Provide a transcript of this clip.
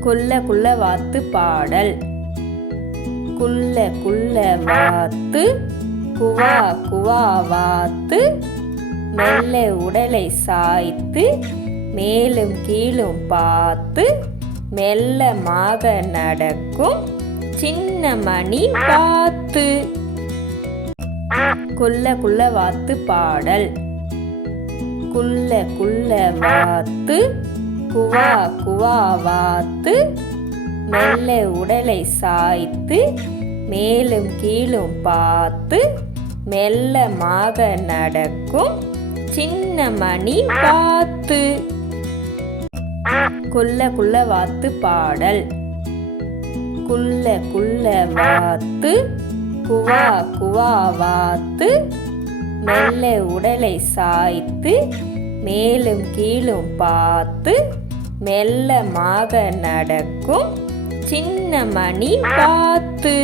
குள்ள குள்ள வாத்து பாடல். குள்ள குள்ள வாத்து குவா குவா வாத்து மெல்ல உடலை சாய்த்து மேலும் கீழும் பார்த்து மெல்லமாக நடக்கும் சின்ன மணி வாத்து. குள்ள குள்ள வாத்து பாடல். குள்ள குள்ள வாத்து குவா குவா வாத்து மெல்ல உடலை சாய்த்து மேலும் கீழும் பார்த்து மெல்லமாக நடக்கும் சின்ன மணி வாத்து. குள்ள குள்ள வாத்து பாடல். குள்ள குள்ள வாத்து குவா குவா வாத்து மெல்ல உடலை சாய்த்து மேலும் கீழும் பார்த்து மெல்லமாக நடக்கும் சின்ன மணி வாத்து.